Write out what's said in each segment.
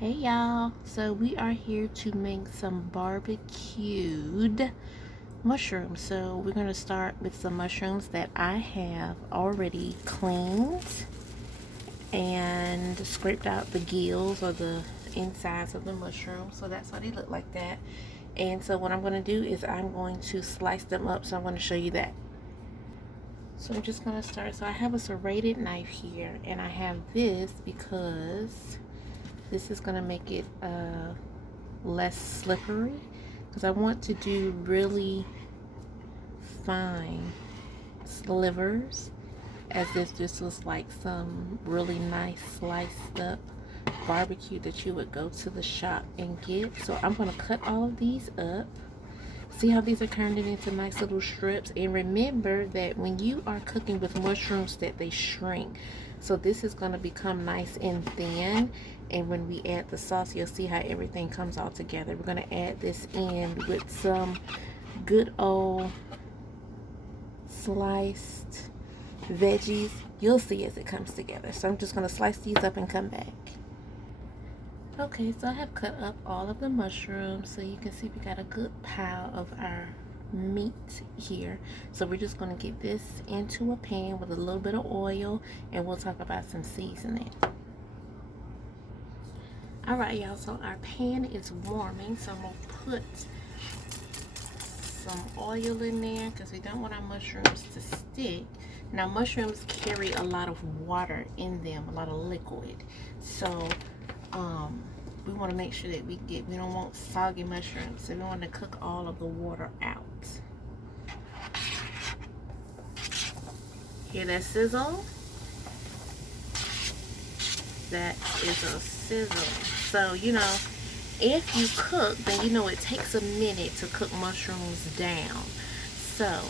Hey y'all, so we are here to make some barbecued mushrooms. So we're going to start with some mushrooms that I have already cleaned and scraped out the gills or the insides of the mushroom. So that's why they look like that. And so what I'm going to do is I'm going to slice them up. So I'm going to show you that. So I'm just going to start. So I have a serrated knife here, and I have this because this is going to make it less slippery, because I want to do really fine slivers, as if this was like some really nice sliced up barbecue that you would go to the shop and get. So I'm going to cut all of these up. See how these are turned into nice little strips. And remember that when you are cooking with mushrooms, that they shrink. So this is going to become nice and thin. And when we add the sauce, you'll see how everything comes all together. We're going to add this in with some good old sliced veggies. You'll see as it comes together. So I'm just going to slice these up and come back. Okay, so I have cut up all of the mushrooms, so you can see we got a good pile of our meat here. So we're just going to get this into a pan with a little bit of oil, and we'll talk about some seasoning. Alright y'all, so our pan is warming, so I'm going to put some oil in there because we don't want our mushrooms to stick. Now mushrooms carry a lot of water in them, a lot of liquid. So we want to make sure that we don't want soggy mushrooms, so we want to cook all of the water out. Hear that sizzle? That is a sizzle. So, you know, if you cook, then you know it takes a minute to cook mushrooms down. So,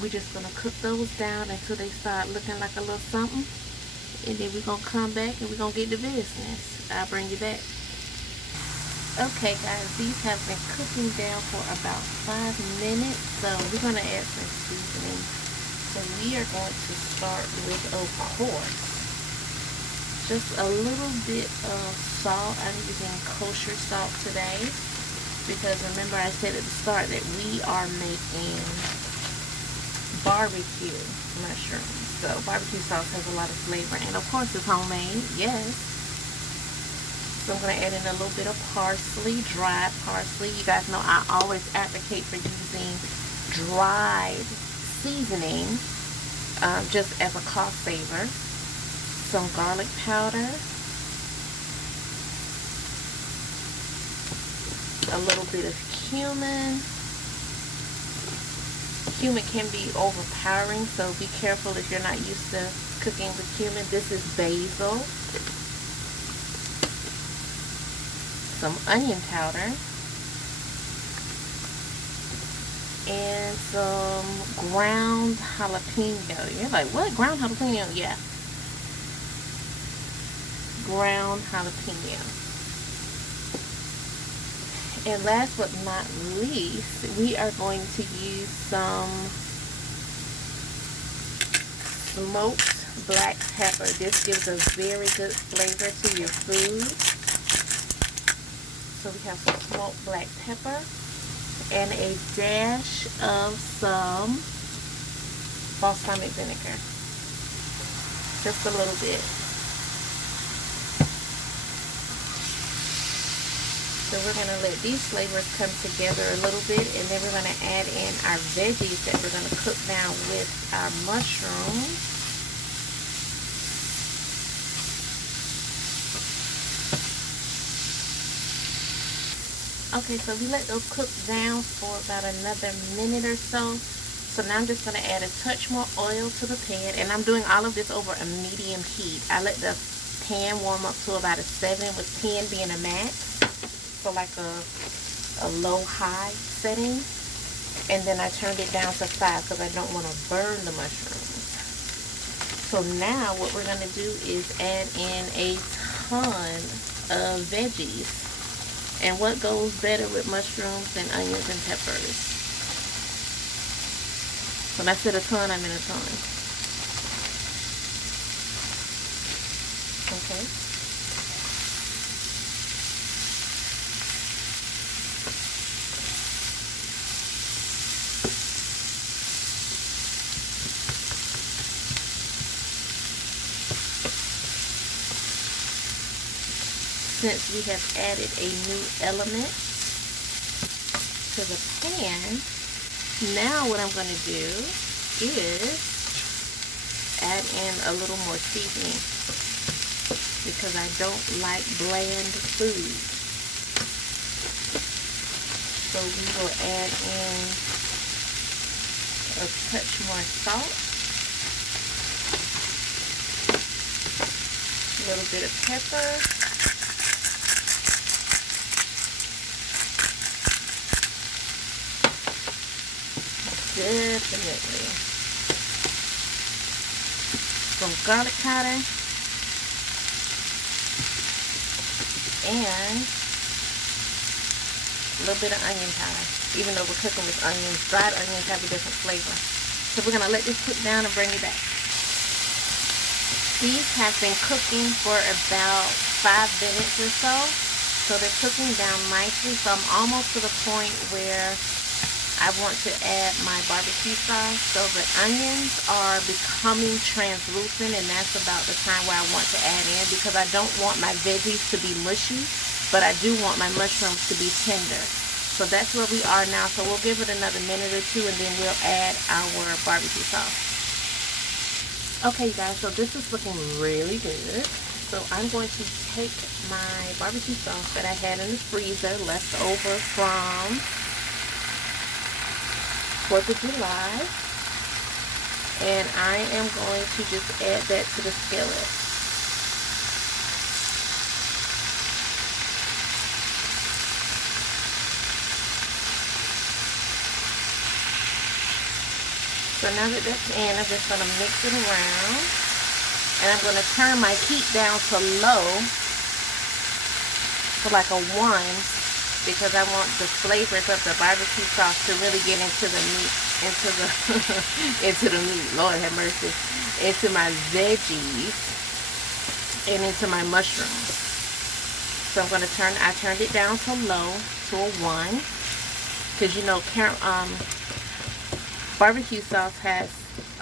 we're just going to cook those down until they start looking like a little something. And then we're going to come back and we're going to get to business. I'll bring you back. Okay guys, these have been cooking down for about 5 minutes. So we're going to add some seasoning. So we are going to start with, of course, just a little bit of salt. I'm using kosher salt today, because remember I said at the start that we are making barbecue mushrooms. So barbecue sauce has a lot of flavor, and of course it's homemade, yes. So I'm going to add in a little bit of parsley, dried parsley. You guys know I always advocate for using dried seasoning, just as a cost saver. Some garlic powder, a little bit of cumin. Cumin can be overpowering, so be careful if you're not used to cooking with cumin. This is basil, some onion powder, and some ground jalapeno. You're like, what? Ground jalapeno? Yeah. Ground jalapeno. And last but not least, we are going to use some smoked black pepper. This gives a very good flavor to your food. So we have some smoked black pepper and a dash of some balsamic vinegar. Just a little bit. So we're going to let these flavors come together a little bit, and then we're going to add in our veggies that we're going to cook down with our mushrooms. Okay, so we let those cook down for about another minute or so. So now I'm just going to add a touch more oil to the pan, and I'm doing all of this over a medium heat. I let the pan warm up to about a 7, with 10 being a max. So like a low-high setting, and then I turned it down to 5 because I don't want to burn the mushrooms. So now what we're going to do is add in a ton of veggies. And what goes better with mushrooms than onions and peppers? When I said a ton, I meant a ton. Okay. since we have added a new element to the pan, now what I'm going to do is add in a little more seasoning because I don't like bland food. So we will add in a touch more salt, a little bit of pepper, definitely some garlic powder, and a little bit of onion powder. Even though we're cooking with onions, dried onions have a different flavor. So we're going to let this cook down and bring it back. These have been cooking for about 5 minutes or so. So they're cooking down nicely. So I'm almost to the point where I want to add my barbecue sauce. So the onions are becoming translucent, and that's about the time where I want to add in, because I don't want my veggies to be mushy, but I do want my mushrooms to be tender. So that's where we are now. So we'll give it another minute or two, and then we'll add our barbecue sauce. Okay guys, so this is looking really good. So I'm going to take my barbecue sauce that I had in the freezer left over from 4th of July, and I am going to just add that to the skillet. So now that that's in, I'm just going to mix it around, and I'm going to turn my heat down to low, to like a 1, because I want the flavors of the barbecue sauce to really get into the meat, into the meat, Lord have mercy, into my veggies and into my mushrooms. So I'm going to I turned it down to low, to a 1, because you know, barbecue sauce has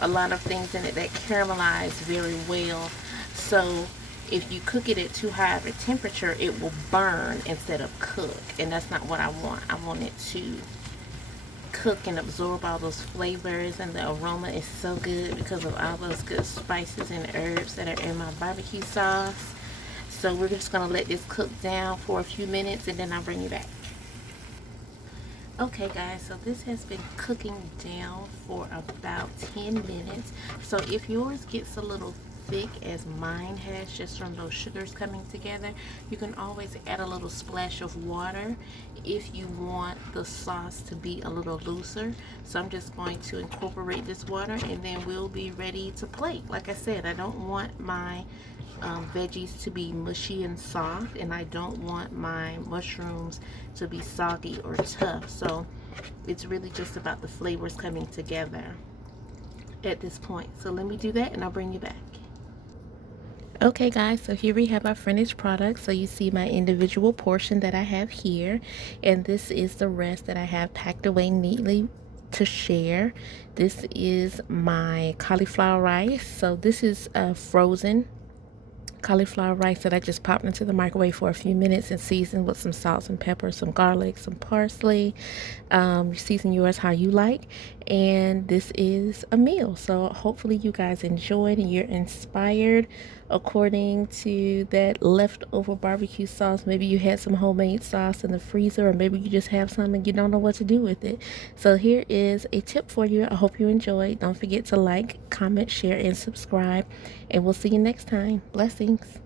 a lot of things in it that caramelize very well. So if you cook it at too high of a temperature, it will burn instead of cook, and that's not what I want. I want it to cook and absorb all those flavors, and the aroma is so good because of all those good spices and herbs that are in my barbecue sauce. So we're just going to let this cook down for a few minutes, and then I'll bring you back. Okay guys, so this has been cooking down for about 10 minutes. So if yours gets a little thick as mine has, just from those sugars coming together, you can always add a little splash of water if you want the sauce to be a little looser. So I'm just going to incorporate this water, and then we'll be ready to plate. Like I said, I don't want my veggies to be mushy and soft, and I don't want my mushrooms to be soggy or tough. So it's really just about the flavors coming together at this point. So let me do that, and I'll bring you back. Okay guys, so here we have our finished product. So you see my individual portion that I have here, and this is the rest that I have packed away neatly to share. This is my cauliflower rice. So this is frozen cauliflower rice that I just popped into the microwave for a few minutes and seasoned with some salt, some pepper, some garlic, some parsley. You season yours how you like, and this is a meal. So hopefully you guys enjoyed and you're inspired according to that leftover barbecue sauce. Maybe you had some homemade sauce in the freezer, or maybe you just have some and you don't know what to do with it. So here is a tip for you. I hope you enjoyed. Don't forget to like, comment, share, and subscribe, and we'll see you next time. Blessings.